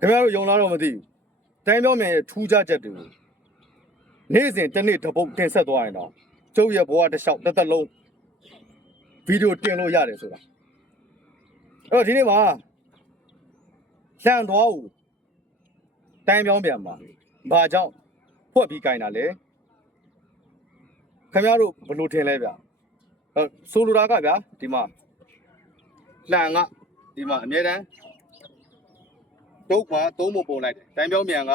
ခင်ဗျားတို့ယုံလားတော့မသိဘူးတိုင်းပြောမြန်ရဲ့ထူးခြားချက်တွေကိုနေ့စဉ်တစ်နေ့တစ်ပုတ်တင်ဆက်သွားရင်တော့ကျုပ်ရဲ့ဘဝတစ်လျှောက်တစ်သက်လုံးဗီဒီယိုတင်လို့ရတယ်ဆိုတာအဲ့တော့ဒီနေ့မှာလှန်သွားဦးတိုင်းပြောမြန်မှာဘာကြောင့်ဖွက်ပြီးကြိုင်တာလဲခင်ဗျားတို့ဘယ်လိုထင်လဲဗျဆိုလိုတာကဗျာဒီမှာလှန်ကဒီမှာအမြဲတမ်းဒုက္ခသုံးပုံပုံလိုက်တယ်တိုင်းပြောမြန်က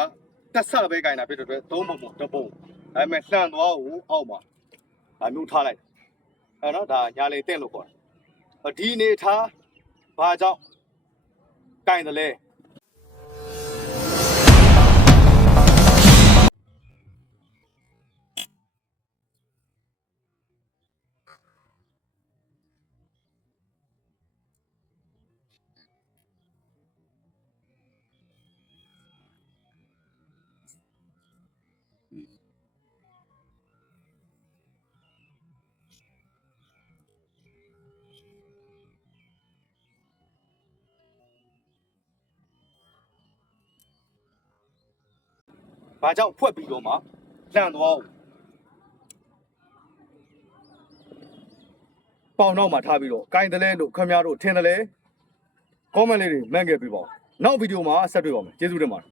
တက်ဆက်ပဲကြိုင်တာဖြစ်တဲ့အတွက်သုံးပုံပုံတစ်ပုံဒါပေမဲ့လှန်သွားဦးအောက်မှာဒါမျိုးထားလိုက်အဲ့တော့ဒါညာလေတင့်လို့ခေါ်တယ်ဒီအနေထားဘာကြောင့်ကြိုင်တယ်လဲဘာကြောင့်ဖွက်ပြီးတော့မှလှန်သွားဦးပေါင်တော့မှထားပြီးတော့ကြိုင်တယ်လဲလို့ခင်ဗျားတို့ထင်တယ်လဲcomment လေးတွေမှန်ခဲ့ပြပါဦးနောက်ဗီဒီယိုမှာဆက်တွေ့ပါမယ်ကျေးဇူးတင်ပါတယ်